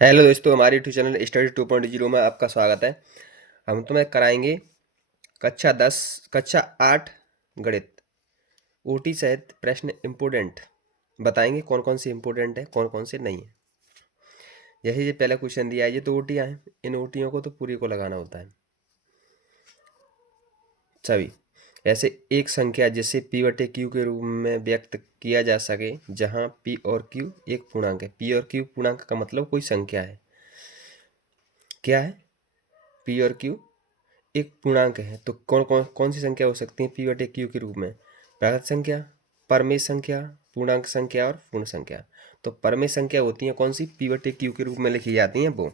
Hello दोस्तों, हमारे YouTube channel study 2.0 में आपका स्वागत है। हम तुम्हें कराएंगे कक्षा 10 कक्षा 8 गणित ओटी सहित प्रश्न इम्पोर्टेंट। बताएंगे कौन कौन से इम्पोर्टेंट है, कौन कौन से नहीं है। यही ये पहला क्वेश्चन दिया है, ये तो ओटियाँ हैं। इन ओटियों को तो पूरी को लगाना होता है सभी। ऐसे एक संख्या जिसे p बटे क्यू के रूप में व्यक्त किया जा सके, जहाँ p और q एक पूर्णांक है। p और q पूर्णांक का मतलब कोई संख्या है। क्या है? p और q एक पूर्णांक है, तो कौन कौन कौन सी संख्या हो सकती है p बटे q के रूप में? प्राकृत संख्या, परमेय संख्या, पूर्णांक संख्या और पूर्ण संख्या। तो परमेय संख्या होती है कौन सी? p बटे q के रूप में लिखी जाती हैं वो।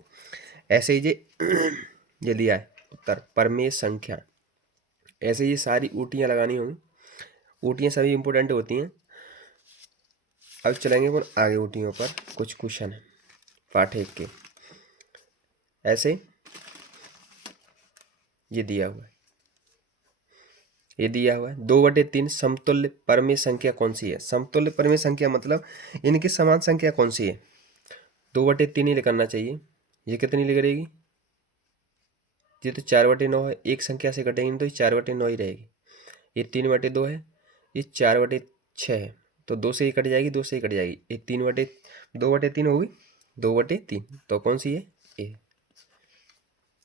ऐसे ही ये दिया है उत्तर, परमेय संख्या। ऐसे ये सारी ऊटियाँ लगानी होंगी। ऊटियाँ सभी इंपॉर्टेंट होती हैं। अब चलेंगे अपन आगे ऊटियों पर। कुछ क्वेश्चन है पाठ 1 के। ऐसे ये दिया हुआ है, ये दिया हुआ है 2/3 समतुल्य परमेय संख्या कौन सी है? समतुल्य परमेय संख्या मतलब इनकी समान संख्या कौन सी है? 2/3 ही करना चाहिए। ये कितनी लिख रहेगी? ये तो 4/9 है। एक संख्या से कटेंगे तो ये 4/9 ही रहेगी। ये 3/2 है, ये 4/6 है। तो 2 से ही कट जाएगी, 2 से ही कट जाएगी। ये 2/3 होगी, 2/3। तो कौन सी है? ए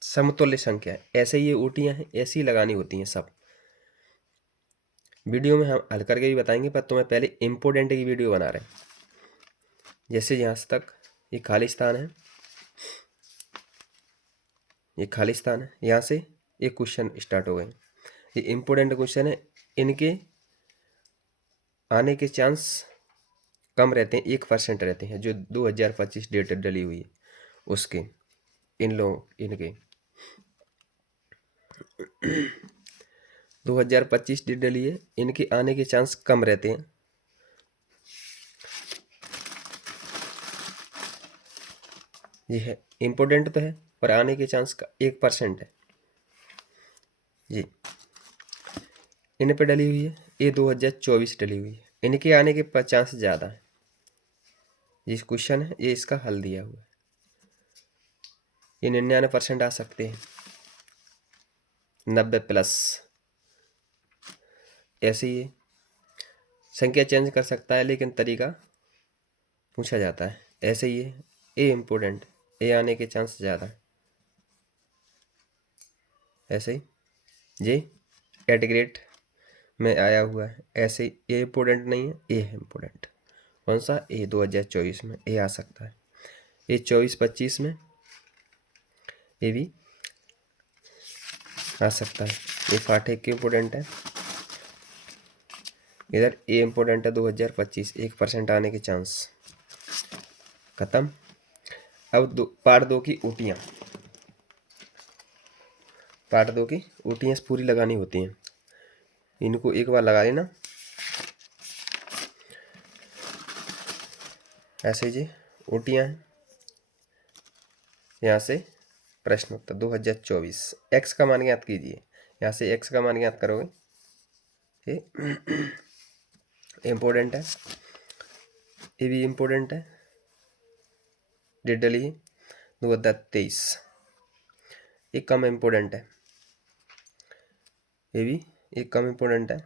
समतुल्य संख्या है। ऐसे ये ऊटियाँ हैं, ऐसी लगानी होती हैं सब। वीडियो में हम हल करके भी बताएंगे, पर तुम्हें पहले इम्पोर्टेंट की वीडियो बना रहे हैं। जैसे यहाँ तक ये खाली स्थान है, ये खाली स्थान है, यहाँ से ये क्वेश्चन स्टार्ट हो गए। ये इम्पोर्टेंट क्वेश्चन है, इनके आने के चांस कम रहते हैं, 1% रहते हैं। जो 2025 डेट डली हुई है उसके, इन लोग इनके 2025 डेट डली है, इनके आने के चांस कम रहते हैं। ये है इम्पोर्टेंट तो है, पर आने के चांस का 1% है। जी इन पे डली हुई है। ये 2024 डली हुई है, इनके आने के चांस ज़्यादा है। ये क्वेश्चन है, ये इसका हल दिया हुआ है। ये 99% आ सकते हैं, 90+। ऐसे ही ये संख्या चेंज कर सकता है, लेकिन तरीका पूछा जाता है। ऐसे ही ये ए इम्पोर्टेंट, ए आने के चांस ज़्यादा है। ऐसे ही ये कैटेगरेट में आया हुआ है। ऐसे ही ए इम्पोर्टेंट नहीं है, ए है इम्पोर्टेंट। कौन सा? ए 2024 में ए आ सकता है। ये 24-25 में ये भी आ सकता है। ये पाठ 1 के इम्पोर्टेंट है। इधर ए इम्पोर्टेंट है 2025, 1% आने के चांस। खत्म। अब पार्ट 2 की ऊटियाँ। पार्ट 2 की ऊटियाँ पूरी लगानी होती हैं। इनको एक बार लगा लेना। ऐसे जी ऊटियाँ हैं। यहाँ से प्रश्न उत्तर 2024। एक्स का मान ज्ञात कीजिए। यहाँ से एक्स का मान ज्ञात करोगे। ये इम्पोर्टेंट है, ये भी इम्पोर्टेंट है। डेट डली है 2023। ये कम इम्पोर्टेंट है, ये भी एक कम इम्पोर्टेंट है।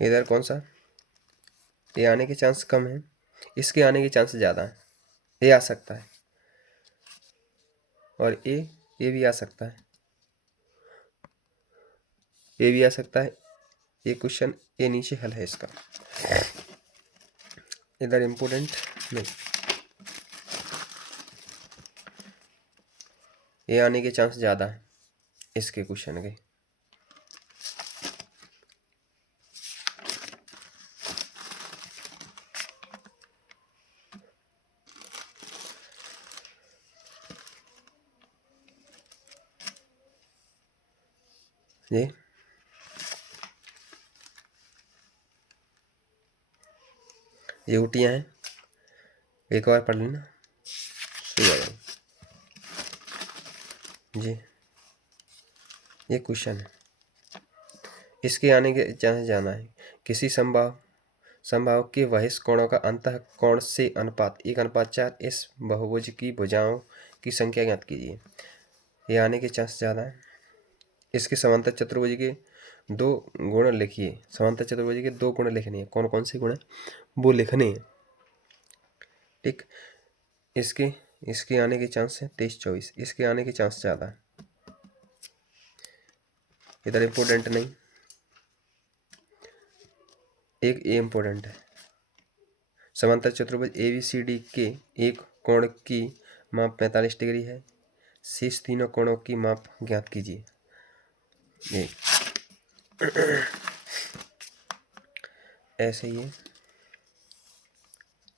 इधर कौन सा? ये आने के चांस कम है, इसके आने के चांस ज़्यादा है। ये आ सकता है, और ये भी आ सकता है, ये भी आ सकता है। ये क्वेश्चन ये नीचे हल है इसका। इधर इम्पोर्टेंट नहीं, ये आने के चांस ज़्यादा है इसके क्वेश्चन के। ये ऊटियाँ हैं, एक बार पढ़ लेना, सही आ जाएगा जी। ये क्वेश्चन है, इसके आने के चांस जाना है। किसी संभव समबाहु के बहिष कोणों का अंतः कोण से अनुपात 1:4। इस बहुभुज की भुजाओं की संख्या ज्ञात कीजिए। ये आने के चांस ज़्यादा है। इसके समांतर चतुर्भुज के 2 गुण लिखिए। समांतर चतुर्भुज के 2 गुण लिखने हैं। कौन कौन से गुण है वो लिखने हैं। ठीक, इसके आने के चांस है 23-24। इसके आने के चांस ज़्यादा है। इधर इम्पोर्टेंट नहीं, एक ए इम्पोर्टेंट है। समांतर चतुर्भुज ABCD के एक कोण की माप 45 डिग्री है। शेष तीनों कोणों की माप ज्ञात कीजिए। ऐसे ही है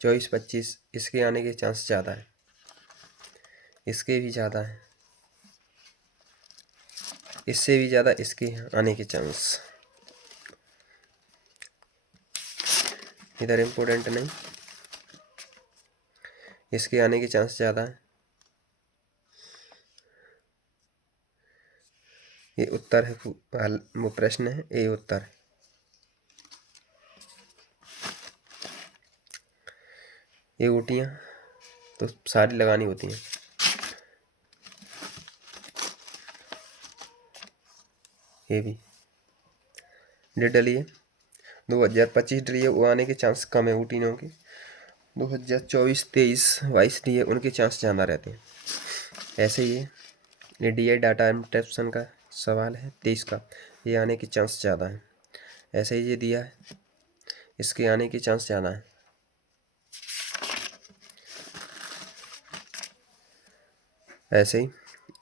24-25। इसके आने के चांस ज़्यादा है। इसके भी ज़्यादा है। इससे भी ज़्यादा इसके आने के चांस। इधर इम्पोर्टेंट नहीं, इसके आने के चांस ज़्यादा है। ये उत्तर है, वो प्रश्न है, ये उत्तर है। ये ऊटियाँ तो सारी लगानी होती हैं। ये भी डलिए 2025 डलिए वो आने के चांस कम है ऊटियों के। 2024, 23, 22 डीए उनके चांस ज़्यादा रहते हैं। ऐसे ही है ये DI डाटा इंटरप्शन का सवाल है 23 का, ये आने के चांस ज़्यादा है। ऐसे ही ये दिया है, इसके आने के चांस ज़्यादा है। ऐसे ही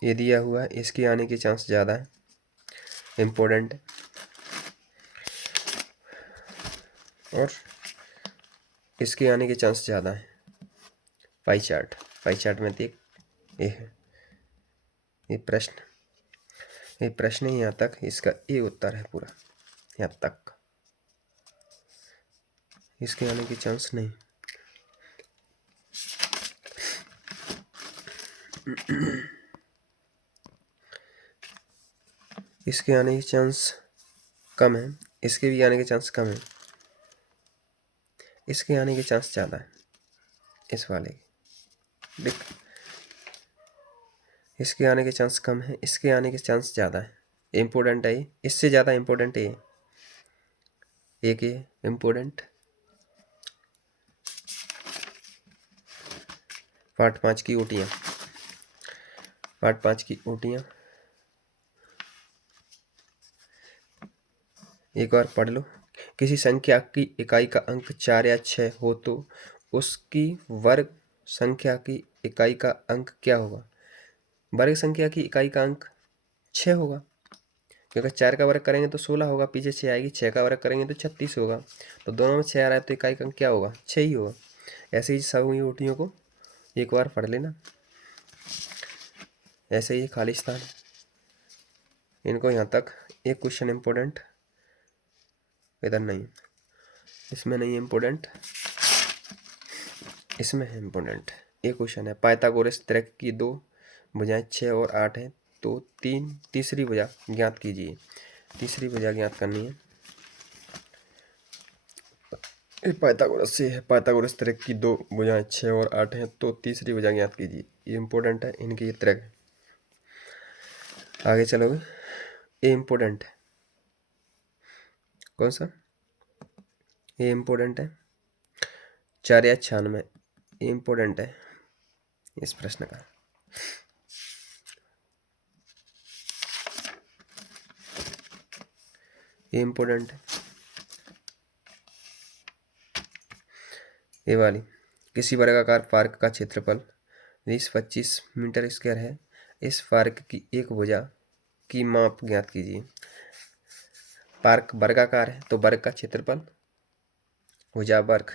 ये दिया हुआ है, इसके आने के चांस ज़्यादा है। इम्पोर्टेंट है। और इसके आने के चांस ज़्यादा है। पाई चार्ट में देख, ये है ये प्रश्न ही यहाँ तक, इसका ये उत्तर है पूरा यहाँ तक। इसके आने के चांस नहीं। इसके आने के चांस कम है। इसके भी आने के चांस कम है। इसके आने के चांस ज़्यादा है। इस वाले देख, इसके आने के चांस कम है, इसके आने के चांस ज़्यादा है। इम्पोर्टेंट है ये, इससे ज़्यादा इम्पोर्टेंट है ये। एक ये इम्पोर्टेंट। पार्ट 5 की ऊटियाँ। पार्ट 5 की ऊटियाँ एक बार पढ़ लो। किसी संख्या की इकाई का अंक 4 या 6 हो तो उसकी वर्ग संख्या की इकाई का अंक क्या होगा? वर्ग संख्या की इकाई का अंक 6 होगा, क्योंकि 4 का वर्ग करेंगे तो 16 होगा, पीछे 6 आएगी। 6 का वर्ग करेंगे तो 36 होगा। तो दोनों में 6 आ रहा है तो इकाई का अंक क्या होगा? 6 ही होगा। ऐसे ही सब ऊटियों को एक बार पढ़ लेना। ऐसे ही खालिस्तान, इनको यहाँ तक। एक क्वेश्चन इम्पोर्टेंट इधर नहीं, इसमें नहीं है इम्पोर्टेंट, इसमें है इम्पोर्टेंट। एक क्वेश्चन है, पाइथागोरस त्रिक की 2 भुजाएं 6 और 8 हैं तो तीसरी भुजा ज्ञात कीजिए। तीसरी भुजा ज्ञात करनी है। पाइथागोरस से है, पाइथागोरस त्रिक की 2 भुजाएं 6 और 8 हैं तो तीसरी भुजा ज्ञात कीजिए। ये इम्पोर्टेंट है, इनके ये त्रिक। आगे चलोगे, ये इम्पोर्टेंट है। कौन सा? ये इम्पोर्टेंट है 4 या 96। ये इम्पोर्टेंट है इस प्रश्न का। ये इम्पोर्टेंट है। ये वाली, किसी वर्गाकार पार्क का क्षेत्रफल 20-25 मीटर स्क्वायर है। इस पार्क की एक भुजा की माप ज्ञात कीजिए। पार्क वर्गाकार है तो वर्ग का क्षेत्रफल भुजा वर्ग,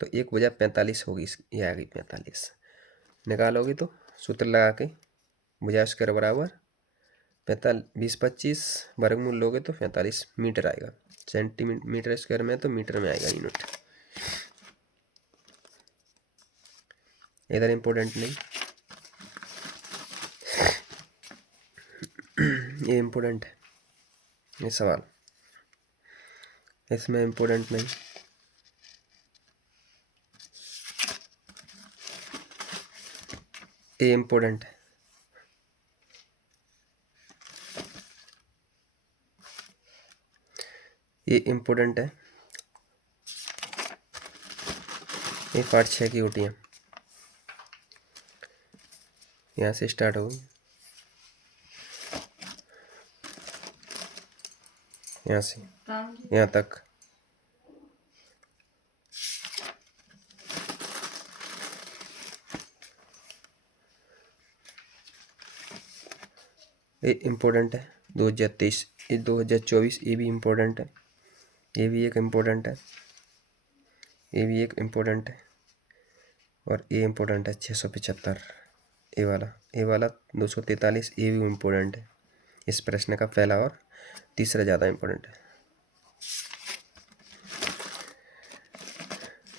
तो एक भुजा 45 होगी। ये आ गई 45। निकालोगे तो सूत्र लगा के भुजा स्क्वायर बराबर 20-25 वर्गमूल लोगे तो 45 मीटर आएगा। सेंटीमीटर स्क्वायर में तो मीटर में आएगा यूनिट। इधर इम्पोर्टेंट नहीं, ये इम्पोर्टेंट है ये सवाल। इसमें इम्पोर्टेंट नहीं। ए इम्पोर्टेंट है, ये इम्पोर्टेंट है। ये पार्ट 6 की ऊटियाँ यहाँ से स्टार्ट होगी, यहाँ से यहाँ तक। ये इम्पोर्टेंट है 2023, ये 2024, ये भी इम्पोर्टेंट है, ये भी एक इम्पोर्टेंट है, ये भी एक इम्पोर्टेंट है, और ये इम्पोर्टेंट है 675, ये वाला 243, ये भी इम्पोर्टेंट है। इस प्रश्न का पहला और तीसरा ज़्यादा इम्पोर्टेंट है।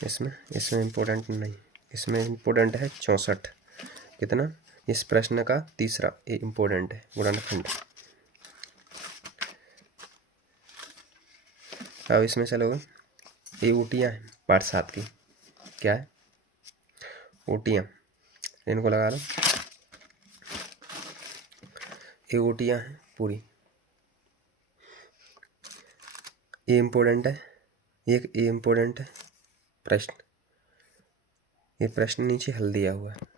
इसमें इम्पोर्टेंट नहीं, इसमें इम्पोर्टेंट है 64। कितना? इस प्रश्न का तीसरा ये इम्पोर्टेंट है, गुणनखंड। अब इसमें चलोगे, ये ऊटियाँ हैं पार्ट 7 की। क्या है? ऊटियाँ, इनको लगा लो। ये ऊटियाँ हैं पूरी, ये इम्पोर्टेंट है, एक ये इम्पोर्टेंट है प्रश्न, ये प्रश्न नीचे हल दिया हुआ है।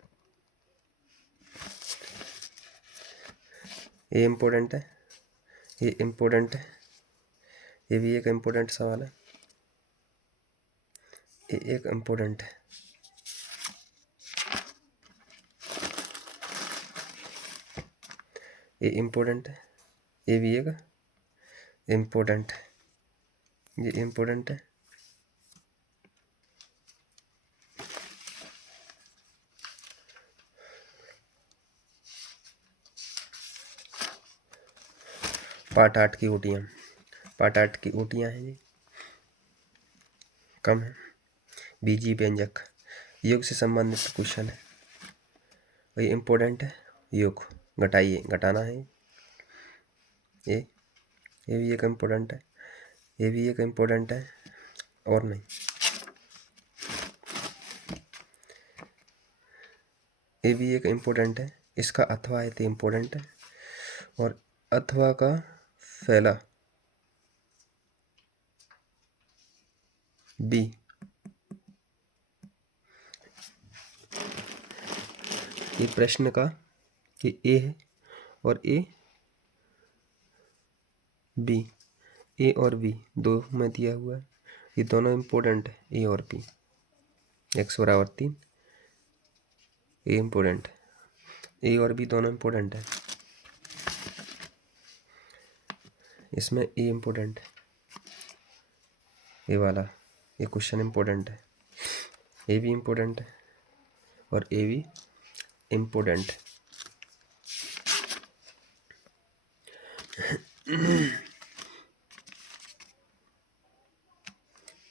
ये इम्पोर्टेंट है, ये इम्पोर्टेंट है, ये भी एक इम्पोर्टेंट सवाल है, ये एक इम्पोर्टेंट है, ये इम्पोर्टेंट है, ये भी एक इम्पोर्टेंट है, ये इम्पोर्टेंट है, पार्ट 8 की ऊटियाँ, पार्ट 8 की ऊटियाँ हैं ये, कम है। बीजी व्यंजक योग से संबंधित क्वेश्चन है, ये इम्पोर्टेंट है। योग घटाइए, घटाना है, ये भी एक इम्पोर्टेंट है, ये भी एक इम्पोर्टेंट है, और नहीं। ये भी एक इम्पोर्टेंट है, इसका अथवा है तो इम्पोर्टेंट है, और अथवा का फैला बी, ये प्रश्न का ये ए है और ए बी, ए और बी दो में दिया हुआ है, ये दोनों इम्पोर्टेंट है, ए और बी। x=3, ए इम्पोर्टेंट है, ए और बी दोनों इम्पोर्टेंट है, इसमें ए इम्पोर्टेंट है, ये वाला ये क्वेश्चन इम्पोर्टेंट है, ए भी इम्पोर्टेंट है और ए भी इम्पोर्टेंट है।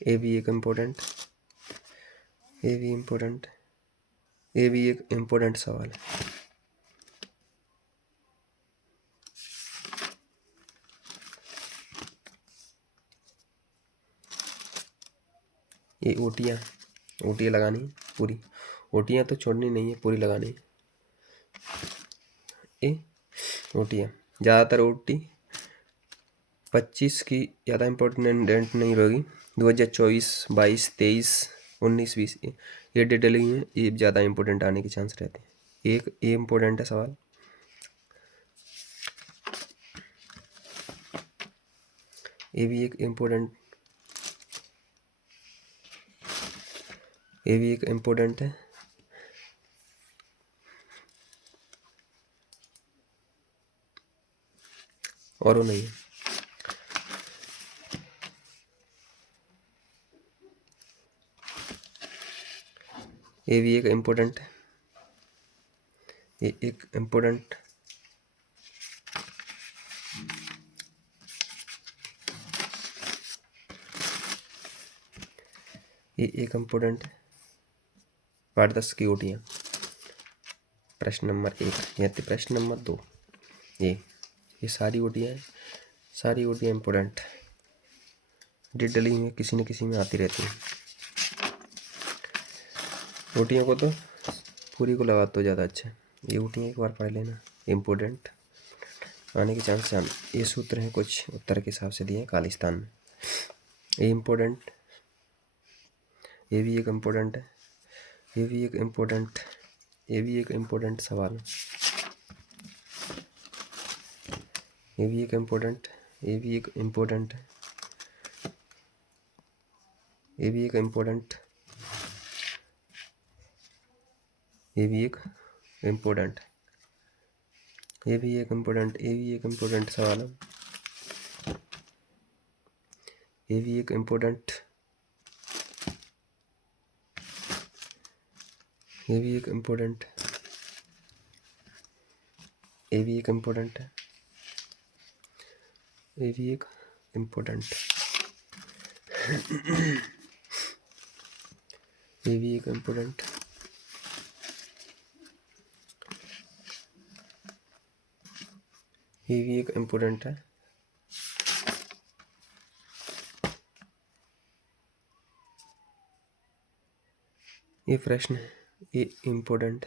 ए भी एक इम्पोर्टेंट, ए भी इम्पोर्टेंट, ए भी एक इम्पोर्टेंट सवाल है। ये ओटियाँ लगानी है पूरी, ओटियाँ तो छोड़नी नहीं है, पूरी लगानी है। ये ओटियाँ ज़्यादातर ओटी 25 की ज़्यादा इम्पोर्टेंट नहीं रहेगी, 2024, 22, 23, 19, 20 ये डेट लगी हैं, ये ज़्यादा इम्पोर्टेंट आने के चांस रहते हैं। एक ये इम्पोर्टेंट है सवाल, ये भी एक इम्पोर्टेंट, ये भी एक इम्पोर्टेंट है, और वो नहीं है। ये भी एक इम्पोर्टेंट है, ये एक इम्पोर्टेंट, ये एक इम्पोर्टेंट है। पार्ट 10 की ओटियाँ, प्रश्न नंबर 1 या प्रश्न नंबर 2, ये सारी ओटियाँ हैं, सारी ओटियाँ इम्पोर्टेंट। डेट डली हुई किसी न किसी में आती रहती हैं। ऊटियों को तो पूरी को लगा तो ज़्यादा अच्छा है। ये ऊटियाँ एक बार पढ़ लेना, इम्पोर्टेंट आने के चांस जान। ये सूत्र हैं कुछ उत्तर के हिसाब से दिए हैं खालिस्तान में। ये इम्पोर्टेंट, ये भी एक इम्पोर्टेंट है, ये भी एक इम्पोर्टेंट, ये भी एक इम्पोर्टेंट सवाल, ये भी एक इम्पोर्टेंट, ये भी एक इम्पोर्टेंट है, ये भी एक इम्पोर्टेंट, ये भी एक इम्पोर्टेंट, ये भी एक इम्पोर्टेंट, ये भी एक इम्पोर्टेंट सवाल है, ये भी एक इम्पोर्टेंट, ये भी एक इम्पोर्टेंट, ये भी एक इम्पोर्टेंट है, ये भी एक इम्पोर्टेंट, ये भी एक इम्पोर्टेंट, ये भी एक इम्पोर्टेंट है, ये प्रश्न है, ये इम्पोर्टेंट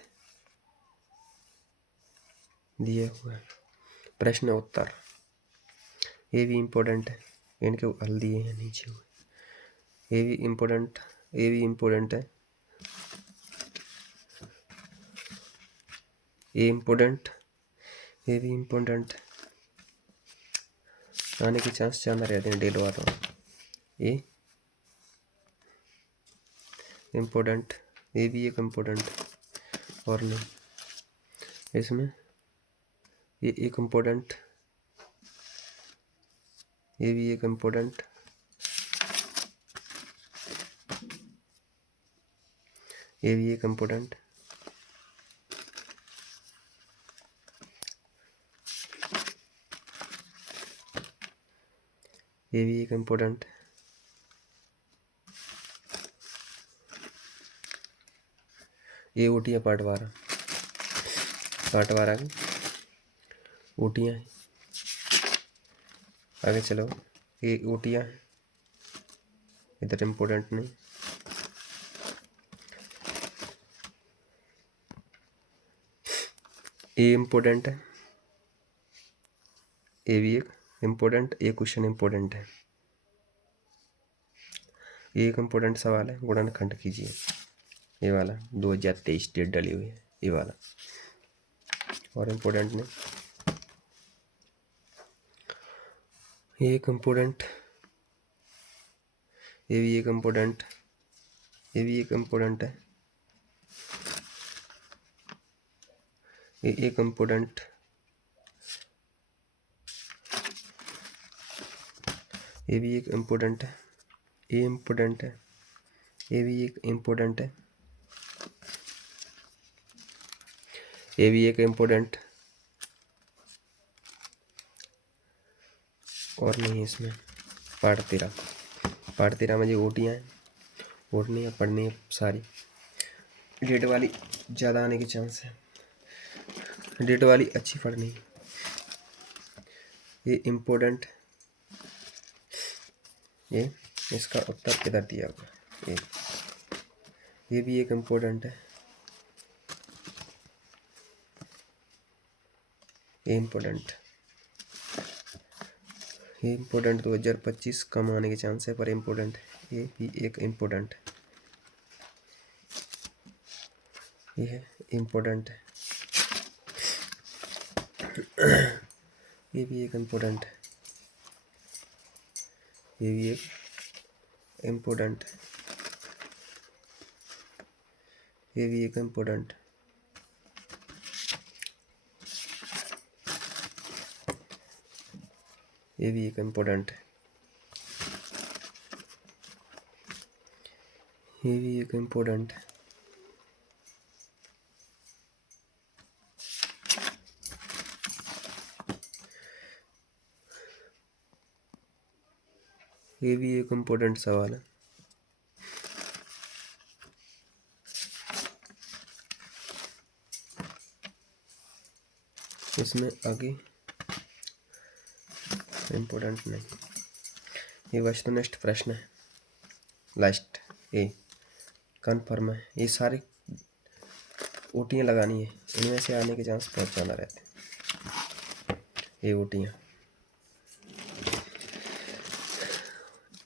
दिया हुआ है, प्रश्न उत्तर, ये भी इम्पोर्टेंट है, इनके हल दिए हैं नीचे हुए, ये भी इम्पोर्टेंट, ये भी इम्पोर्टेंट है, ये इम्पोर्टेंट, ये भी इम्पोर्टेंट, आने के चांस ज़्यादा रहते हैं डेल वालों। ये इम्पोर्टेंट, ये भी एक इम्पोर्टेंट और नहीं, इसमें ये एक इम्पोर्टेंट, ये भी एक इम्पोर्टेंट, ये भी एक इम्पोर्टेंट, ये भी एक इम्पोर्टेंट, ये ऊटियाँ पार्ट 12 की ऊटियाँ हैं। आगे चलो, ये ऊटियाँ हैं, इधर इम्पोर्टेंट नहीं, ये इम्पोर्टेंट है, ये भी एक इम्पोर्टेंट, ये क्वेश्चन इम्पोर्टेंट है, ये एक इम्पोर्टेंट सवाल है, गुणनखंड कीजिए, ये वाला 2023 डेट डली हुई है, ये वाला और इम्पोर्टेंट नहीं, ये एक इम्पोर्टेंट, ये भी एक इम्पोर्टेंट, ये भी एक इम्पोर्टेंट है, ये एक इम्पोर्टेंट, ये भी एक इम्पोर्टेंट है, ये इम्पोर्टेंट है, ये भी एक इम्पोर्टेंट है, ये भी एक इम्पोर्टेंट और नहीं। इसमें पार्ट 13 में जो ऊटियाँ हैं, उठनी है पढ़नी है सारी, डेट वाली ज़्यादा आने के चांस है, डेट वाली अच्छी पढ़नी है, ये इम्पोर्टेंट, ये इसका उत्तर इधर दिया हुआ, ये भी एक इम्पोर्टेंट है, ये इम्पोर्टेंट, ये इम्पोर्टेंट 2025 कम आने के चांस है पर इम्पोर्टेंट है, ये भी एक इम्पोर्टेंट है, ये है इम्पोर्टेंट है, ये भी एक इम्पोर्टेंट है, ये भी एक इम्पोर्टेंट है, ये भी एक इम्पोर्टेंट, ये भी एक इम्पोर्टेंट है, ये भी एक इम्पोर्टेंट है, ये भी एक इम्पोर्टेंट सवाल है, इसमें आगे इम्पोर्टेंट नहीं, ये वस्तुनिष्ठ प्रश्न है। लास्ट ए कन्फर्म है। ये सारे ओटियाँ लगानी है, इनमें से आने के चांस बहुत ज़्यादा रहते हैं। ये ओटियाँ,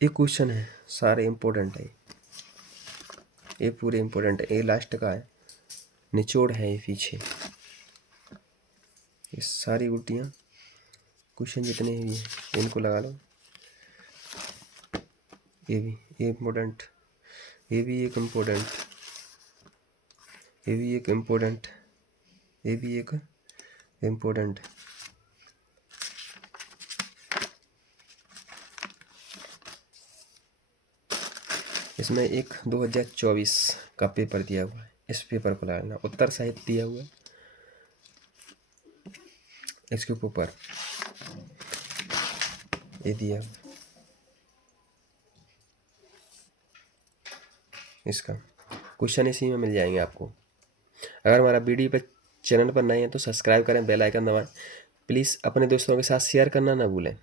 ये क्वेश्चन है, सारे इम्पोर्टेंट है, ये पूरे इम्पोर्टेंट है। ये लास्ट का है, निचोड़ है ये पीछे। ये सारी ओटियाँ क्वेश्चन जितने भी हैं इनको लगा लो। ये भी ये इम्पोर्टेंट, ये भी एक इम्पोर्टेंट, ये भी एक इम्पोर्टेंट, ये भी एक इम्पोर्टेंट। इसमें एक 2024 का पेपर दिया हुआ है, इस पेपर को लगाना। उत्तर साहित्य दिया हुआ है, इसके ऊपर ये दिया हुआ इसका क्वेश्चन इसी में मिल जाएंगे आपको। अगर हमारा वीडियो पर चैनल पर नए हैं तो सब्सक्राइब करें, बेल आइकन दबाएं। प्लीज़ अपने दोस्तों के साथ शेयर करना ना भूलें।